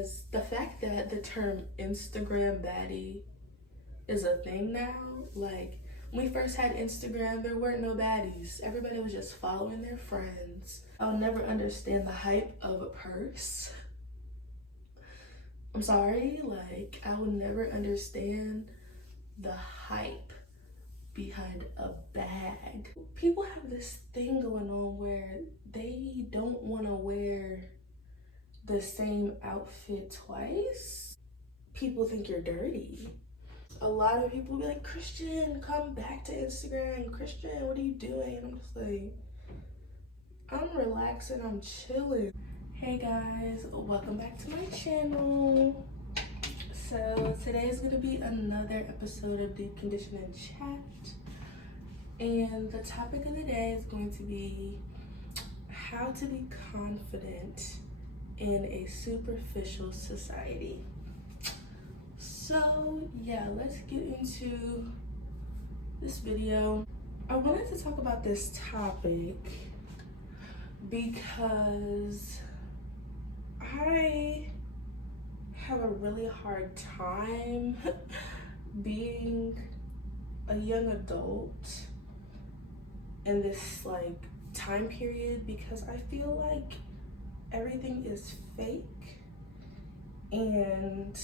because the fact that the term Instagram baddie is a thing now, like when we first had Instagram, there weren't no baddies. Everybody was just following their friends. I'll never understand the hype of a purse. I'm sorry, like I would never understand the hype behind a bag. People have this thing going on where they don't want to wear the same outfit twice. People think you're dirty. A lot of people be like, Christian, come back to Instagram. Christian, what are you doing? And I'm just like, I'm relaxing, I'm chilling. Hey guys, welcome back to my channel. So today is going to be another episode of Deep Conditioning Chat. And the topic of the day is going to be how to be confident in a superficial society. So yeah, let's get into this video. I wanted to talk about this topic because I have a really hard time being a young adult in this like time period, because I feel like everything is fake and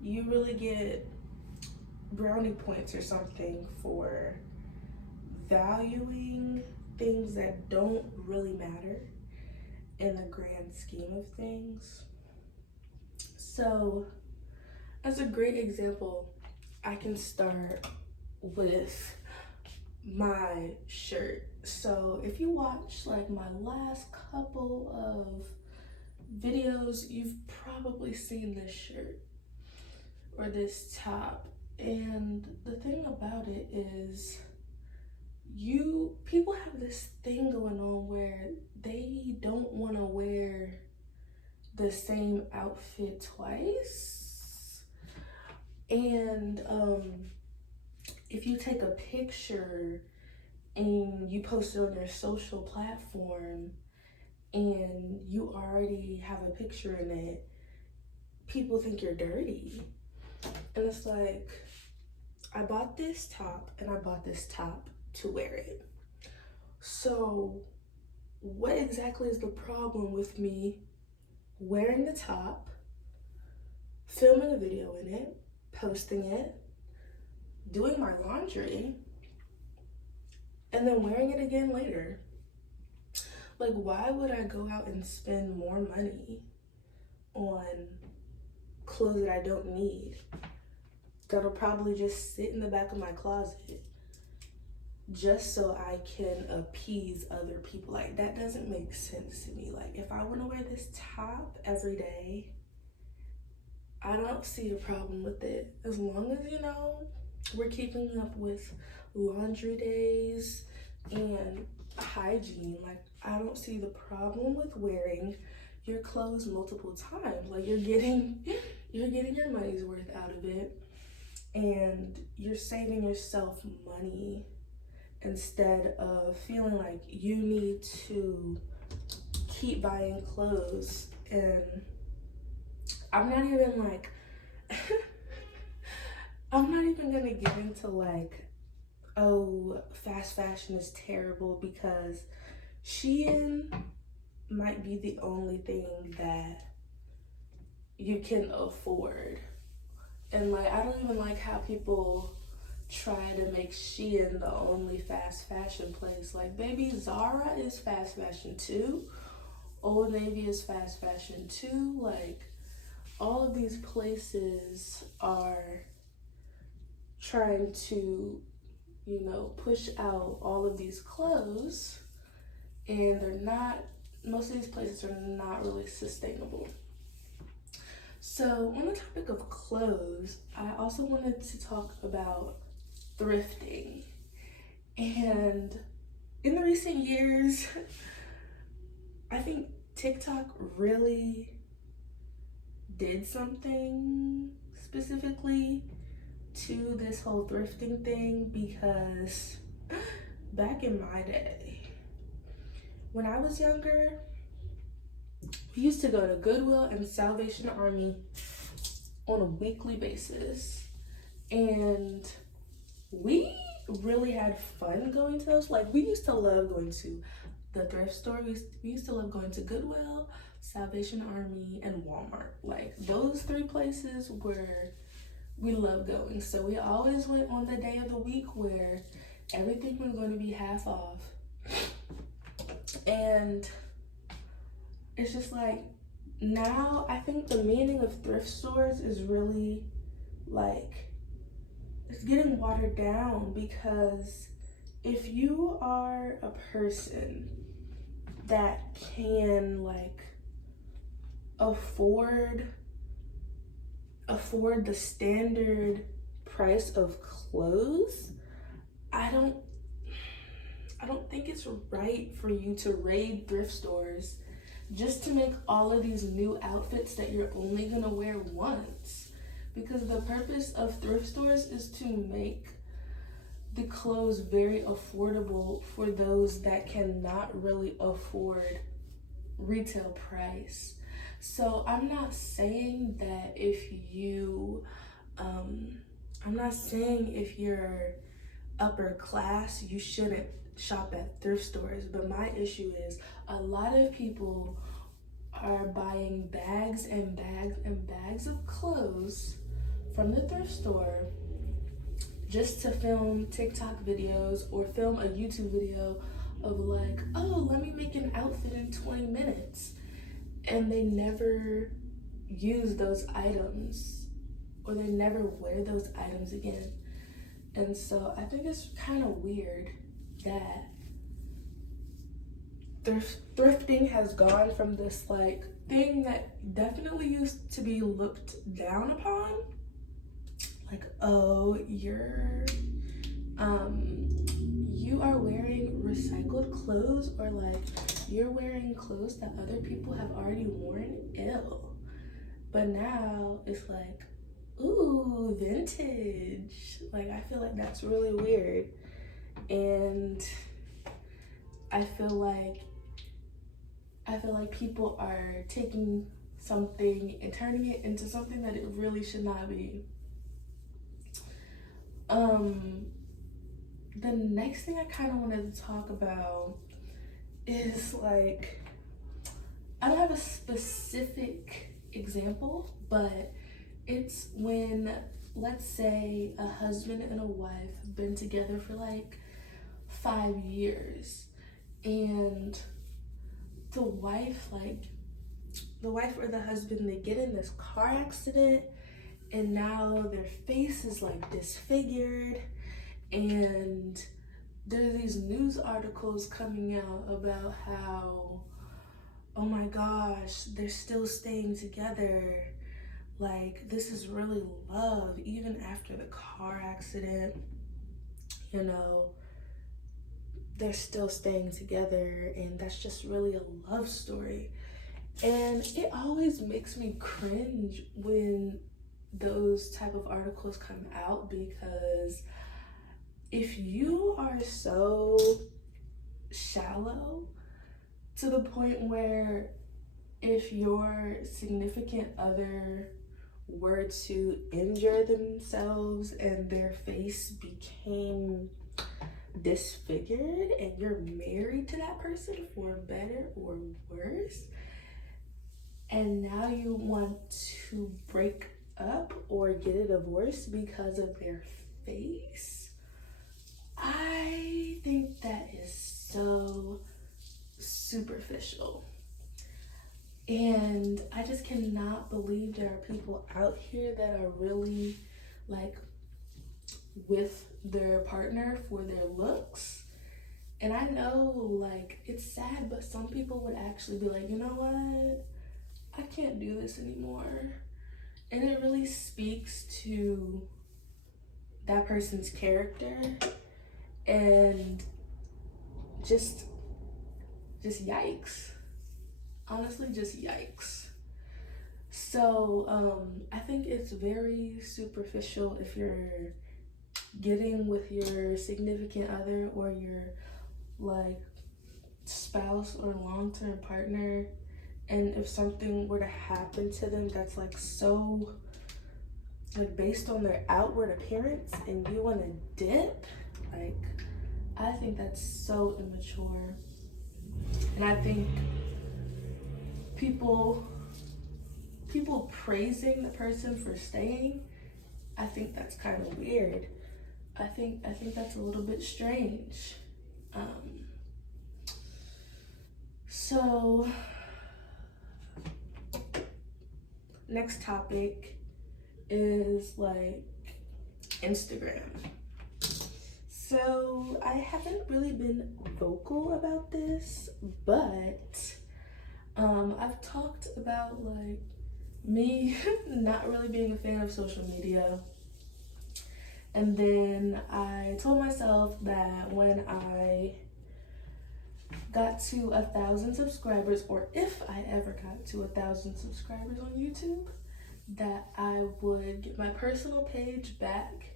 you really get brownie points or something for valuing things that don't really matter in the grand scheme of things. So as a great example, I can start with my shirt. So if you watch like my last couple of videos, you've probably seen this shirt or this top. And the thing about it is people have this thing going on where they don't want to wear the same outfit twice. And if you take a picture and you post it on your social platform and you already have a picture in it, people think you're dirty. And it's like, I bought this top and I bought this top to wear it. So what exactly is the problem with me wearing the top, filming a video in it, posting it, doing my laundry, and then wearing it again later? Like, why would I go out and spend more money on clothes that I don't need, that'll probably just sit in the back of my closet just so I can appease other people? Like, that doesn't make sense to me. Like, if I want to wear this top every day, I don't see a problem with it, as long as, you know, we're keeping up with laundry days and hygiene. Like, I don't see the problem with wearing your clothes multiple times. Like, you're getting your money's worth out of it, and you're saving yourself money instead of feeling like you need to keep buying clothes. And I'm not even like I'm not even gonna get into like, oh, fast fashion is terrible, because Shein might be the only thing that you can afford. And like, I don't even like how people try to make Shein the only fast fashion place. Like, baby, Zara is fast fashion too. Old Navy is fast fashion too. Like, all of these places are trying to, you know, push out all of these clothes, and most of these places are not really sustainable. So on the topic of clothes, I also wanted to talk about thrifting. And in the recent years, I think TikTok really did something specifically to this whole thrifting thing, because back in my day, when I was younger, we used to go to Goodwill and Salvation Army on a weekly basis. And we really had fun going to those. Like, we used to love going to the thrift store. We used to love going to Goodwill, Salvation Army, and Walmart. Like, those three places where we love going. So we always went on the day of the week where everything was going to be half off. And it's just like, now I think the meaning of thrift stores is really like, it's getting watered down, because if you are a person that can like afford the standard price of clothes, I don't think it's right for you to raid thrift stores just to make all of these new outfits that you're only gonna wear once. Because the purpose of thrift stores is to make the clothes very affordable for those that cannot really afford retail price. So I'm not saying that if you're upper class, you shouldn't shop at thrift stores. But my issue is a lot of people are buying bags and bags and bags of clothes from the thrift store just to film TikTok videos or film a YouTube video of like, oh, let me make an outfit in 20 minutes. And they never use those items, or they never wear those items again. And so I think it's kind of weird that thrifting has gone from this like thing that definitely used to be looked down upon, like, oh, you are wearing recycled clothes, or like you're wearing clothes that other people have already worn, ill. But now it's like, ooh, vintage. Like, I feel like that's really weird. And I feel like people are taking something and turning it into something that it really should not be. The next thing I kind of wanted to talk about is like, I don't have a specific example, but it's when, let's say, a husband and a wife have been together for like 5 years, and the wife or the husband, they get in this car accident, and now their face is like disfigured, and there are these news articles coming out about how, oh my gosh, they're still staying together. Like, this is really love, even after the car accident, you know, they're still staying together, and that's just really a love story. And it always makes me cringe when those type of articles come out, because if you are so shallow to the point where if your significant other were to injure themselves and their face became disfigured, and you're married to that person for better or worse, and now you want to break up or get a divorce because of their face, I think that is so superficial. And I just cannot believe there are people out here that are really like with their partner for their looks. And I know, like, it's sad, but some people would actually be like, you know what? I can't do this anymore. And it really speaks to that person's character, and just yikes. Honestly, just yikes. So I think it's very superficial if you're getting with your significant other or your like spouse or long-term partner, And if something were to happen to them that's like so, like based on their outward appearance and you want to dip, like, I think that's so immature. And I think people praising the person for staying, I think that's kind of weird. I think that's a little bit strange. So next topic is like Instagram. So I haven't really been vocal about this, but I've talked about like me not really being a fan of social media. And then I told myself that when I got to 1,000 subscribers, or if I ever got to 1,000 subscribers on YouTube, that I would get my personal page back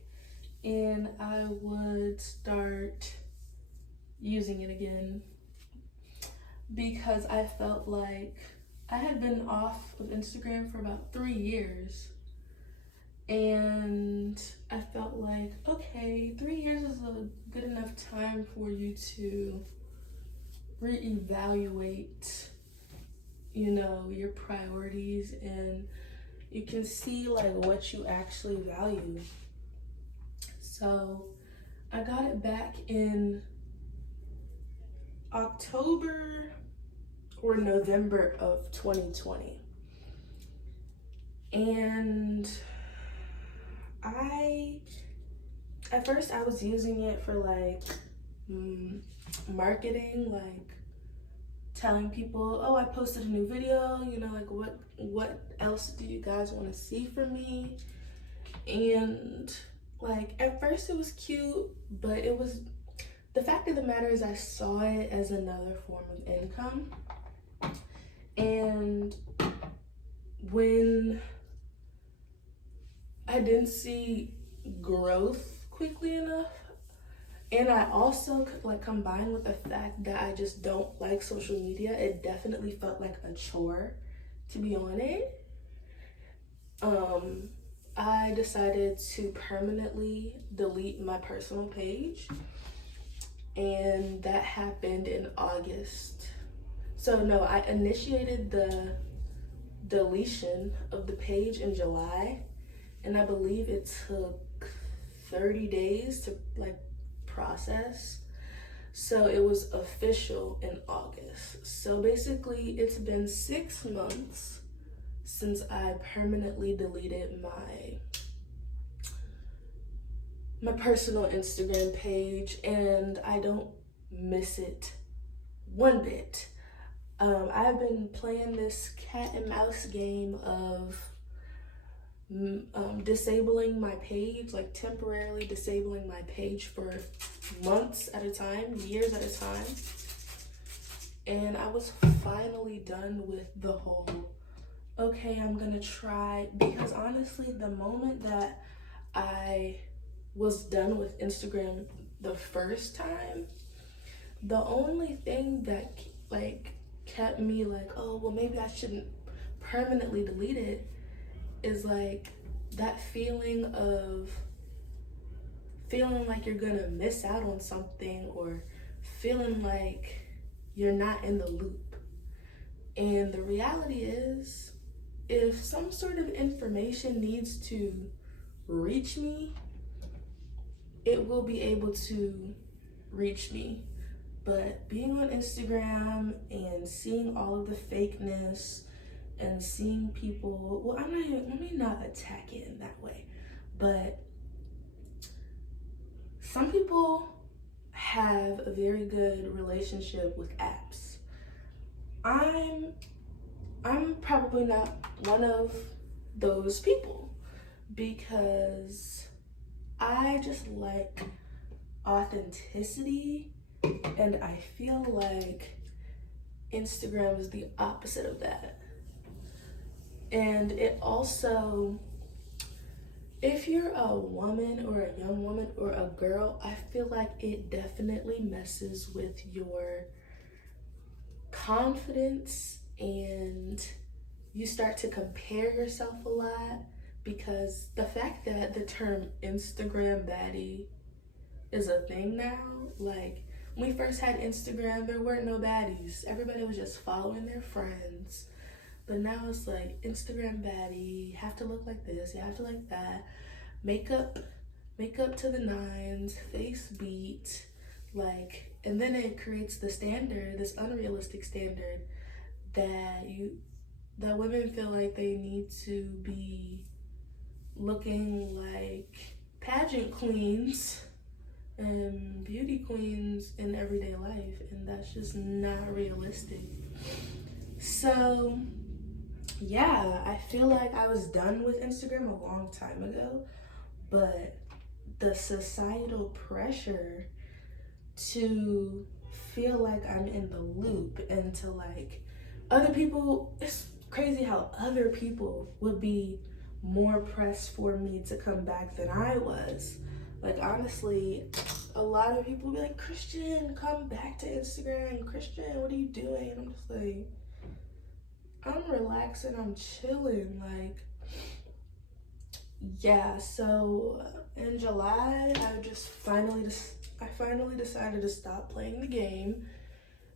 and I would start using it again, because I felt like I had been off of Instagram for about 3 years, and I felt like, okay, 3 years is a good enough time for you to reevaluate, you know, your priorities, and you can see like what you actually value. So I got it back in October or November of 2020. And at first I was using it for like marketing, like telling people, oh, I posted a new video, you know, like what else do you guys want to see from me? And like at first it was cute, but it was, the fact of the matter is I saw it as another form of income. And when I didn't see growth quickly enough, and I also like combined with the fact that I just don't like social media, it definitely felt like a chore to be on it. I decided to permanently delete my personal page, and that happened in August. So no, I initiated the deletion of the page in July, and I believe it took 30 days to like process. So it was official in August. So basically it's been 6 months since I permanently deleted my personal Instagram page, and I don't miss it one bit. I've been playing this cat and mouse game of disabling my page, like temporarily disabling my page for months at a time, years at a time. And I was finally done with the whole, okay, I'm gonna try, because honestly, the moment that I was done with Instagram the first time, the only thing that like kept me like, oh, well, maybe I shouldn't permanently delete it, is like that feeling of feeling like you're gonna miss out on something, or feeling like you're not in the loop. And the reality is, if some sort of information needs to reach me, it will be able to reach me. But being on Instagram and seeing all of the fakeness and seeing people, well, let me not attack it in that way, but some people have a very good relationship with apps. I'm probably not one of those people, because I just like authenticity, and I feel like Instagram is the opposite of that. And it also, if you're a woman or a young woman or a girl, I feel like it definitely messes with your confidence and you start to compare yourself a lot, because the fact that the term Instagram baddie is a thing now, like when we first had Instagram, there weren't no baddies. Everybody was just following their friends. But now it's like Instagram baddie, you have to look like this, you have to like that. Makeup to the nines, face beat, like, and then it creates the standard, this unrealistic standard that women feel like they need to be looking like pageant queens and beauty queens in everyday life, and that's just not realistic. So yeah, I feel like I was done with Instagram a long time ago, but the societal pressure to feel like I'm in the loop and to like other people, it's crazy how other people would be more pressed for me to come back than I was. Like honestly, a lot of people would be like, Christian, come back to Instagram. Christian, what are you doing? And I'm just like, I'm relaxing, I'm chilling. Like, yeah, so in July, I finally decided to stop playing the game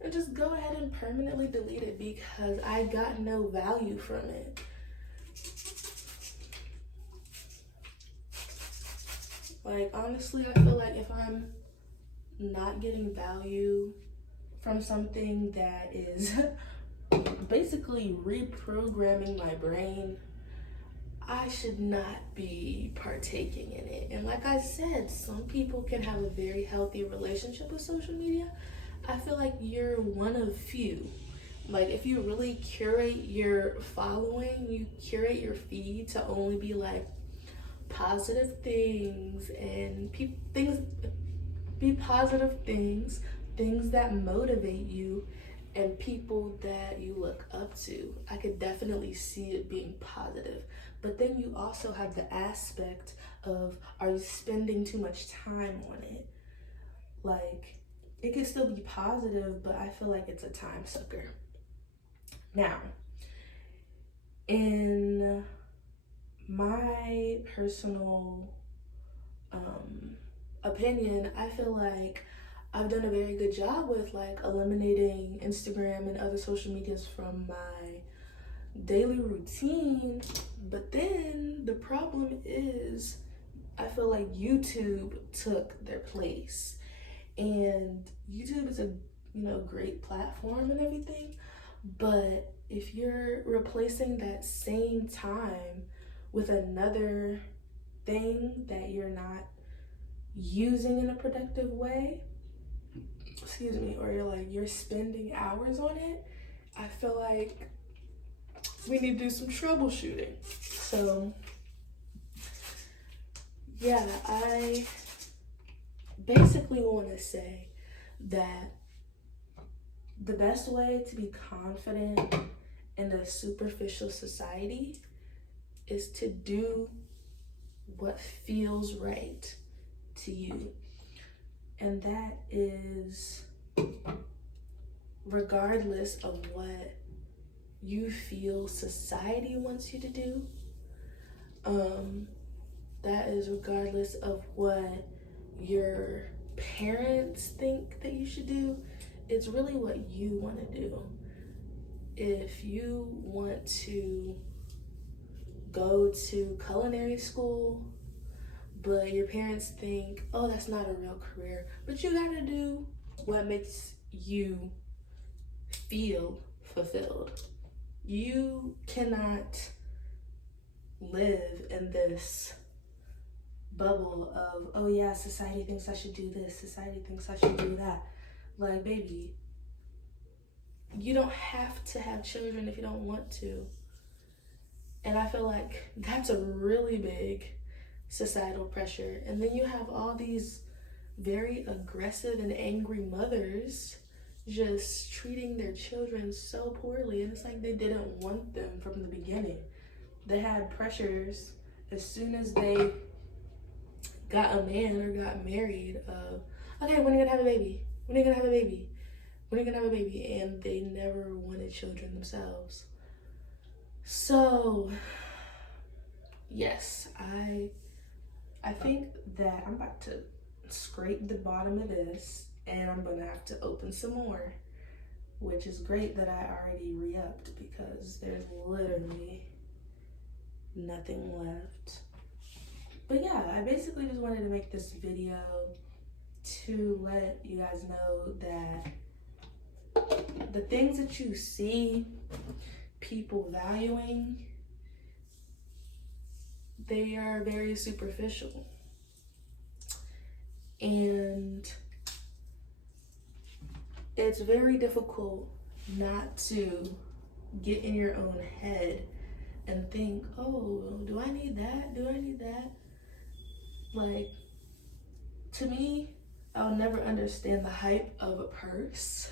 and just go ahead and permanently delete it because I got no value from it. Like, honestly, I feel like if I'm not getting value from something that is basically reprogramming my brain, I should not be partaking in it. And like I said, some people can have a very healthy relationship with social media. I feel like you're one of few. Like if you really curate your following, you curate your feed to only be like positive things and be positive things that motivate you and people that you look up to. I could definitely see it being positive. But then you also have the aspect of, are you spending too much time on it? Like, it can still be positive, but I feel like it's a time sucker. Now, in my personal opinion, I feel like I've done a very good job with like eliminating Instagram and other social medias from my daily routine. But then the problem is, I feel like YouTube took their place. And YouTube is a great platform and everything, but if you're replacing that same time with another thing that you're not using in a productive way, or you're spending hours on it, I feel like we need to do some troubleshooting. So yeah, I basically want to say that the best way to be confident in a superficial society is to do what feels right to you. And that is regardless of what you feel society wants you to do. That is regardless of what your parents think that you should do. It's really what you want to do. If you want to go to culinary school, but your parents think, oh, that's not a real career, but you gotta do what makes you feel fulfilled. You cannot live in this bubble of, oh yeah, society thinks I should do this, society thinks I should do that. Like, baby, you don't have to have children if you don't want to. And I feel like that's a really big societal pressure. And then you have all these very aggressive and angry mothers just treating their children so poorly. And it's like they didn't want them from the beginning. They had pressures as soon as they got a man or got married of, okay, when are you gonna have a baby? When are you gonna have a baby? when you're gonna have a baby, and they never wanted children themselves. So yes, I think that I'm about to scrape the bottom of this, and I'm gonna have to open some more, which is great that I already re-upped because there's literally nothing left. But yeah, I basically just wanted to make this video to let you guys know that the things that you see people valuing, they are very superficial. And it's very difficult not to get in your own head and think, oh, do I need that? Do I need that? Like, to me, I'll never understand the hype of a purse.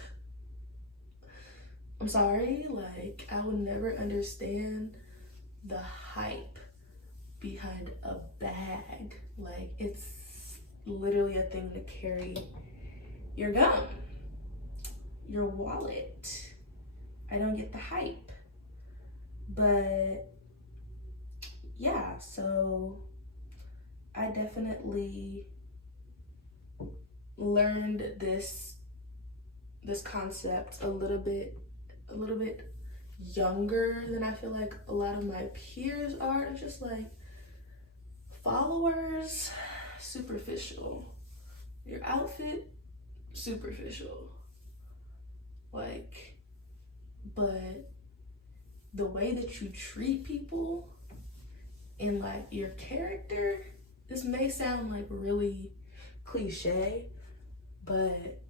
I'm sorry, like, I would never understand the hype behind a bag. Like, it's literally a thing to carry your gum, your wallet. I don't get the hype. But yeah, so I definitely learned this concept a little bit younger than I feel like a lot of my peers are. Just like, followers, superficial. Your outfit, superficial. Like, but the way that you treat people and like your character, this may sound like really cliche, but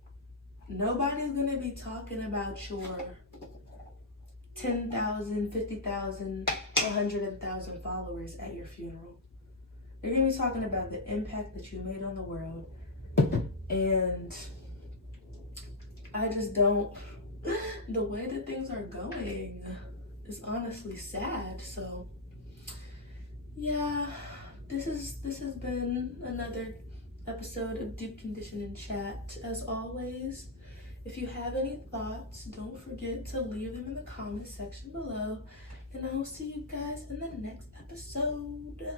nobody's gonna be talking about your 10,000, 50,000, 100,000 followers at your funeral. They're gonna be talking about the impact that you made on the world. And I just don't, the way that things are going is honestly sad. So yeah, this has been another episode of Deep Conditioning Chat. As always, if you have any thoughts, don't forget to leave them in the comment section below, and I will see you guys in the next episode.